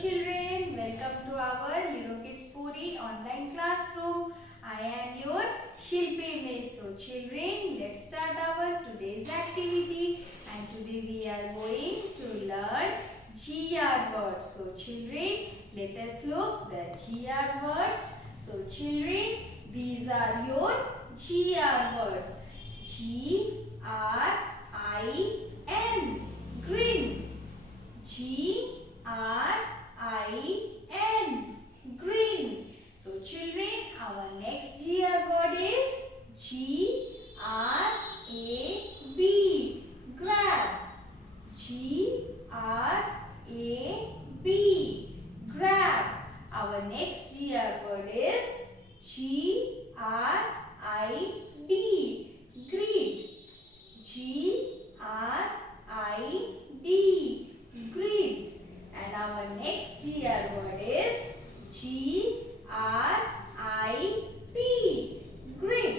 children, welcome to our Kids Puri online classroom. I am your Shilpi Miss. So children, let's start our today's activity, and today we are going to learn GR words. So children, let us look the GR words. So children, these are your GR words. G-R-I-N, green. G-R-I-N, green. So children, our next GR word is G-R-A-B, grab. G-R-A-B, grab. Our next GR word is G-R-I-D, greet. G-R-I-D, greet. And our next GR word is G-R-I-P, grip.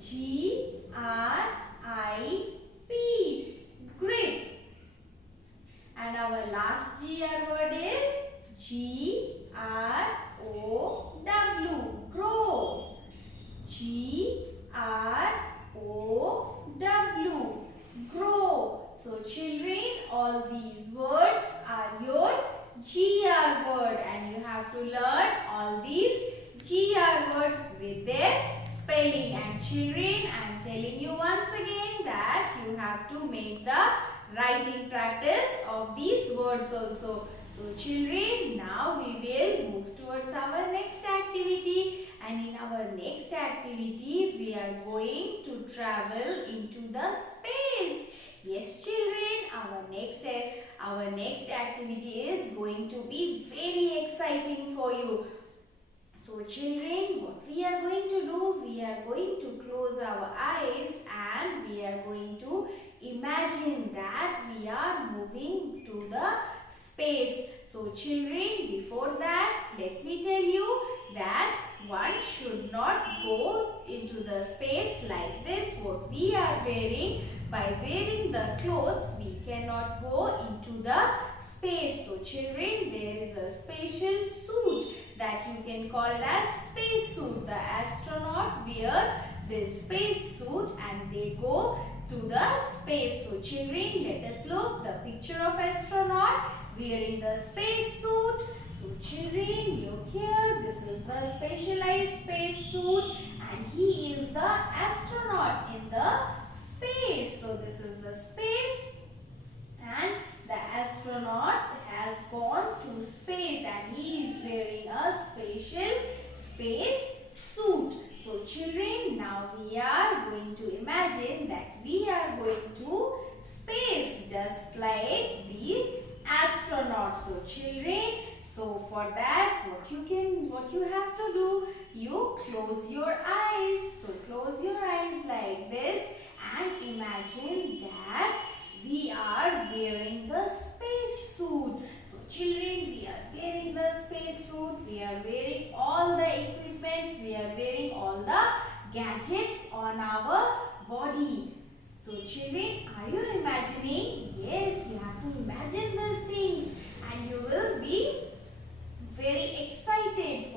G-R-I-P, grip. And our last GR word is G-R-O-W, grow. G-R-O-W, grow. So children, all these words are your GR word, and you have to learn all these GR words with their spelling. And children, I am telling you once again that you have to make the writing practice of these words also. So children, now we will move towards our next activity, and in our next activity we are going to travel into the space. Yes children, our next activity is going to be very exciting for you. So children, what we are going to do, we are going to close our eyes and we are going to imagine that we are moving to the space. So children, before that, let me tell you that one should not go into the space like this. What we are wearing, by wearing the clothes, we cannot go into the space. So children, there is a special suit that you can call as space suit. The astronaut wear this space suit and they go to the space. So children, let us look the picture of astronaut wearing the space suit. So children, look here, this is the specialized space suit and he is the astronaut in the space. So this is the space and the astronaut has gone to space and he is wearing a special space suit. So children, now we are going to imagine that we are going to space just like the astronaut. So children, so for that what you have to do, you close your eyes. So close your eyes like this and imagine that we are wearing the space suit. So children, we are wearing the space suit, we are wearing all the equipments, we are wearing all the gadgets on our body. So children, are you imagining? Yes, you have to imagine these things and you will be very excited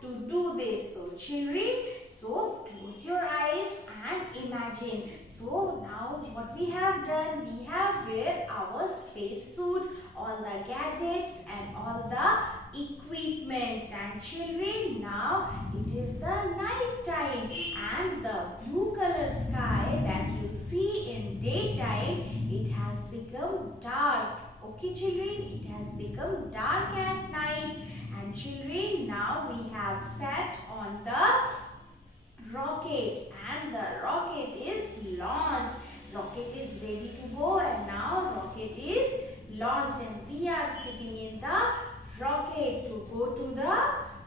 to do this. So children, so close your eyes and imagine. So now what we have done, we have wear our space suit, all the gadgets and all the equipments. And children, now it is the night time and the blue color sky that you see in daytime, it has become dark. Okay children, it has become dark at night. And children, now we have sat on the rocket and the rocket is launched. Rocket is ready to go and now rocket is launched and we are sitting in the rocket to go to the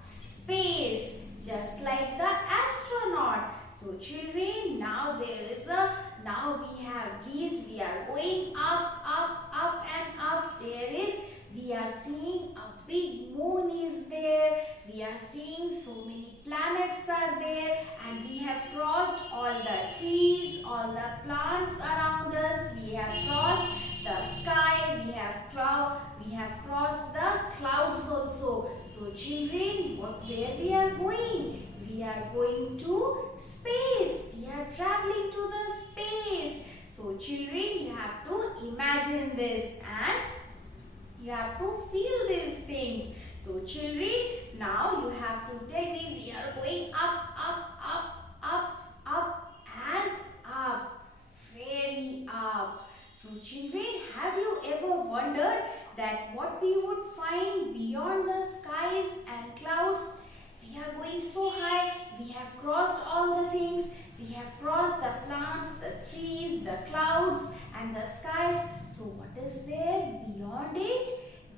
space just like the astronaut. So children, now we have reached, we are going up and up. We are seeing a big moon is there. We are seeing so many planets are there and we have crossed all the trees, all the plants around us. We have crossed the sky, we have crossed the are going to space. We are traveling to the space. So children, you have to imagine this and you have to feel these things. So children, now you have to tell me we are going up, and up. Very up. So children, have you ever wondered that what we would find beyond the skies and clouds? We are going so high. We have crossed all the things. We have crossed the plants, the trees, the clouds and the skies. So what is there beyond it?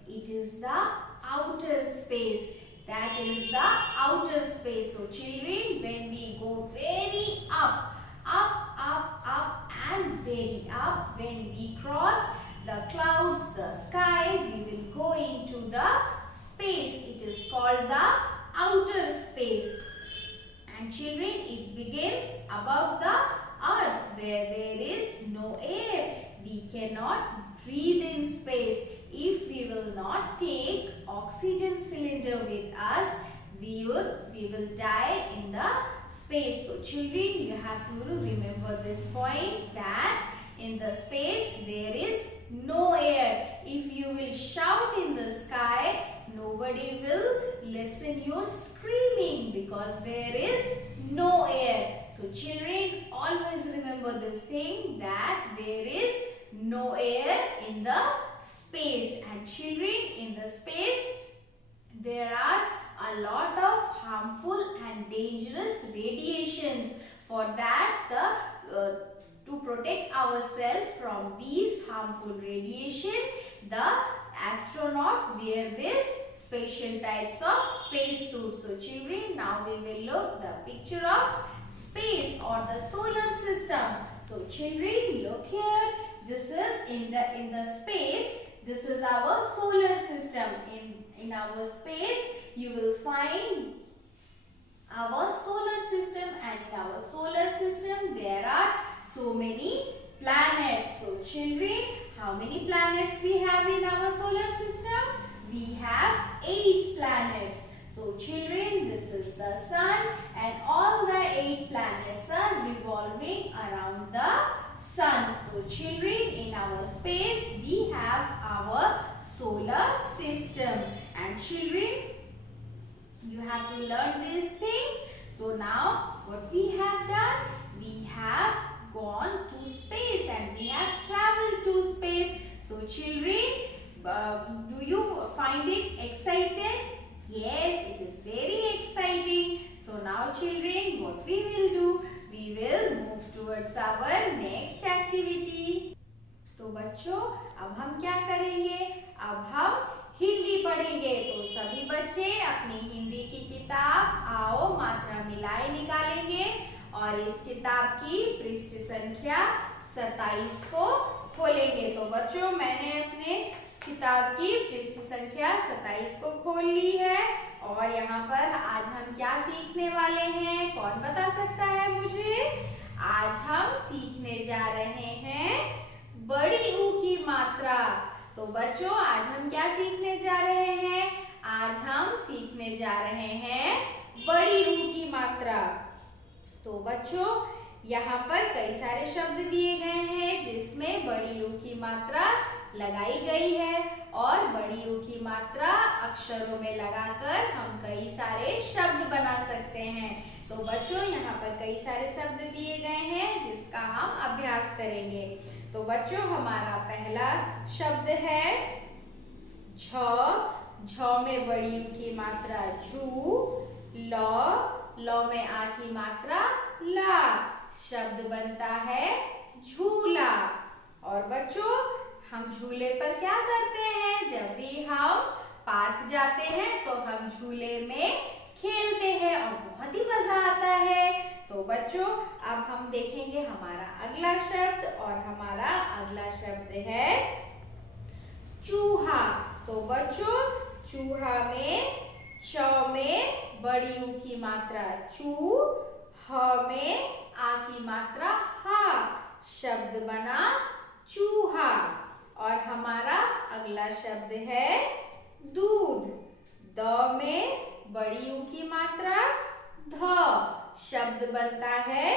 It is the outer space. That is the outer space. So children, when we go very up and very up, when we cross the clouds, the sky, we will go into the space. It is called the outer space. And children, it begins above the earth where there is no air. We cannot breathe in space. If we will not take oxygen cylinder with us, we will die in the space. So children, you have to remember this point that in the space there is no air. If you will shout in the sky, nobody will listen your screaming because there is no air. So children, always remember this thing that there is no air in the space. And children, in the space there are a lot of harmful and dangerous radiations. For that, to protect ourselves from these harmful radiation, the astronaut wear this special types of space suits. So children, now we will look the picture of space or the solar system. So children, look here. This is in the space. This is our solar system. In our space, you will find our solar system, and in our solar system there are so many planets. So children, how many planets we have in our solar system? We have 8 planets. So children, this is the sun and all the 8 planets are revolving around the sun. So children, in our space we have our solar system. And children, you have to learn these things. So now what we have done? We have gone to space and we have traveled to space. So children, do you find it excited? Yes, it is very exciting. So now children, what we will do? We will move towards our next activity. तो बच्चों, अब हम क्या करेंगे? अब हम हिंदी पढ़ेंगे। तो सभी बच्चे अपनी हिंदी की किताब आओ मात्रा मिलाए निकालेंगे और इस किताब की पृष्ठ संख्या 27 को खोलेंगे। तो बच्चों, मैंने अपने किताब की पृष्ठ संख्या 27 को खोल ली है और यहाँ पर आज हम क्या सीखने वाले हैं? कौन बता सकता है मुझे? आज हम सीखने जा रहे हैं बड़ी ऊ की मात्रा। तो बच्चों, आज हम क्या सीखने जा रहे हैं? आज हम सीखने जा रहे हैं बड़ी ऊ की मात्रा। तो बच्चों, यहाँ पर कई सारे शब्द दिए गए हैं जिसमें बड़ी ऊ की मात्रा लगाई गई है और बड़ी ऊ की मात्रा अक्षरों में लगाकर हम कई सारे शब्द बना सकते हैं। तो बच्चों, यहाँ पर कई सारे शब्द दिए गए हैं जिसका हम अभ्यास करेंगे। तो बच्चों, हमारा पहला शब्द है झ। झ में बड़ी ऊ की मात्रा झू। ल में आ की मात्रा ला। शब्द बनता है झूला। और बच्चों, हम झूले पर क्या करते हैं? जब भी हम पार्क जाते हैं तो हम झूले में खेलते हैं और बहुत ही मजा आता है। तो बच्चों, अब हम देखेंगे हमारा अगला शब्द और हमारा अगला शब्द है चूहा। तो बच्चों, चूहा में च में बड़ी ऊ की मात्रा चू, ह में आ की मात्रा हा। शब्द बना चूहा। और हमारा अगला शब्द है दूध। द में बड़ी ऊ की मात्रा ध शब्द बनता है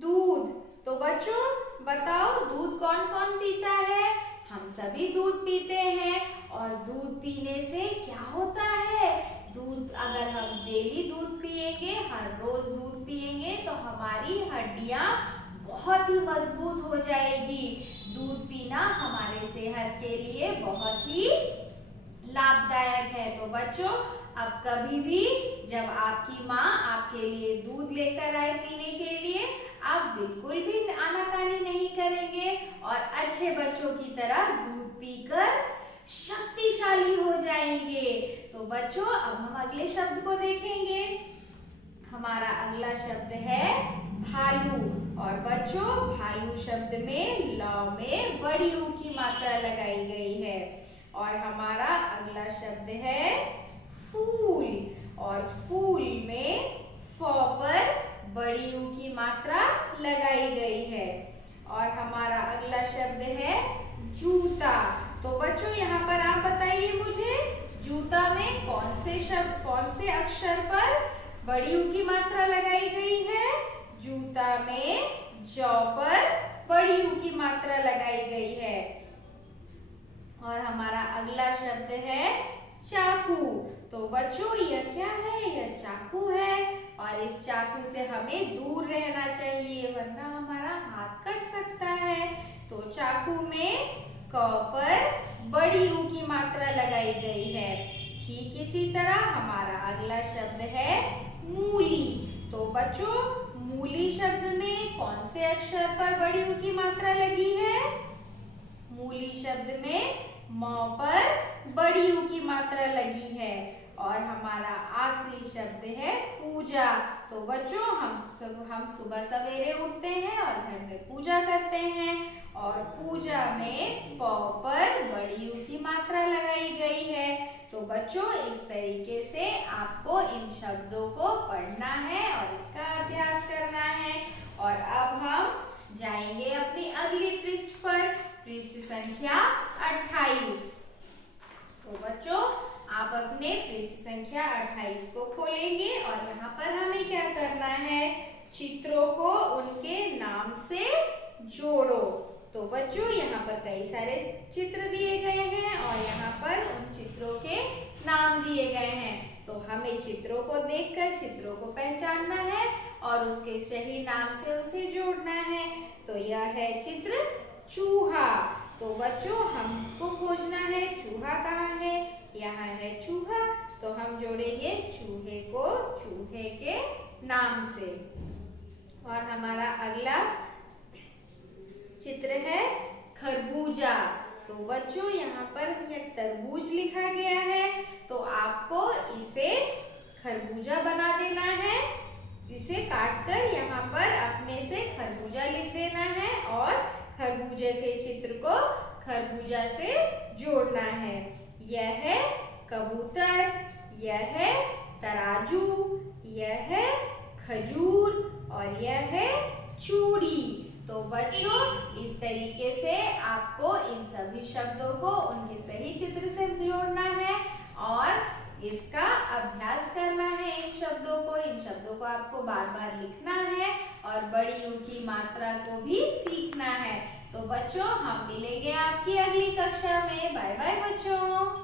दूध। तो बच्चों बताओ दूध कौन कौन पीता है? हम सभी दूध पीते हैं। और दूध पीने से क्या होता है? दूध अगर हम डेली दूध पिएंगे, हर रोज दूध पिएंगे तो हमारी हड्डियां बहुत ही मजबूत हो जाएगी। दूध पीना हमारे सेहत के लिए बहुत ही लाभदायक है। तो बच्चों अब कभी भी जब आपकी माँ आपके लिए दूध लेकर आए पीने के लिए, आप बिल्कुल भी आनाकानी नहीं करेंगे और अच्छे बच्चों की तरह दूध पीकर शक्तिशाली हो जाएंगे। तो बच्चों अब हम अगले शब्द को देखेंगे। हमारा अगला शब्द है भालू। और बच्चों भालू शब्द में ल में बड़ी ऊ की मात्रा लगाई गई है। और हमारा अगला शब्द है फूल। और फूल में फ पर बड़ी ऊ की मात्रा लगाई गई है। और हमारा अगला शब्द है जूता। तो बच्चों यहाँ पर आप बताइए मुझे, जूता में कौन से अक्षर पर बड़ी ऊ की मात्रा लगाई गई है? जूता में ज पर बड़ी ऊ की मात्रा लगाई गई है। और हमारा अगला शब्द है चाकू। तो बच्चों यह क्या है? यह चाकू है। और इस चाकू से हमें दूर रहना चाहिए वरना हमारा हाथ कट सकता है। तो चाकू में क पर बड़ी ऊ की मात्रा लगाई गई है। ठीक इसी तरह हमारा अगला शब्द है मूली। तो बच्चों मूली शब्द में कौन से अक्षर पर बड़ी ऊ की मात्रा लगी है? मूली शब्द में म पर बड़ी ऊ की मात्रा लगी है। और हमारा आखिरी शब्द है पूजा। तो बच्चों हम सुबह सवेरे उठते हैं और घर में पूजा करते हैं और पूजा में प पर बड़ी ऊ की मात्रा लगाई गई है। तो बच्चों इस तरीके से आपको इन शब्दों को पढ़ना है और इसका अभ्यास करना है। और अब हम जाएंगे अपनी अगली पृष्ठ पर, पृष्ठ संख्या 28। तो बच्चों आप अपने पृष्ठ संख्या 28 को खोलेंगे और यहाँ पर हमें क्या करना है? चित्रों को उनके नाम से जोड़ो। तो बच्चों यहाँ पर कई सारे चित्र दिए गए हैं और यहाँ पर उन चित्रों के नाम दिए गए हैं। तो हमें चित्रों को देखकर चित्रों को पहचानना है और उसके सही नाम से उसे जोड़ना है। तो यह है चित्र चूहा। तो बच्चों हमको खोजना है चूहा कहाँ है? यहाँ है चूहा। तो हम जोड़ेंगे चूहे को चूहे के नाम से। और हमारा अगला चित्र है खरबूजा। तो बच्चों यहाँ पर यह तरबूज लिखा गया है तो आपको इसे खरबूजा बना देना है, जिसे काटकर यहाँ पर अपने से खरबूजा लिख देना है और खरबूजे के चित्र को खरबूजा से जोड़ना है। यह है कबूतर, यह है तराजू, यह है खजूर और यह है चूड़ी। तो बच्चों इस तरीके से आपको इन सभी शब्दों को उनके सही चित्र से जोड़ना है और इसका अभ्यास करना है। इन शब्दों को आपको बार बार लिखना है और बड़ी ऊ की मात्रा को भी सीखना है। तो बच्चों हम मिलेंगे आपकी अगली कक्षा में। बाय बाय बच्चों।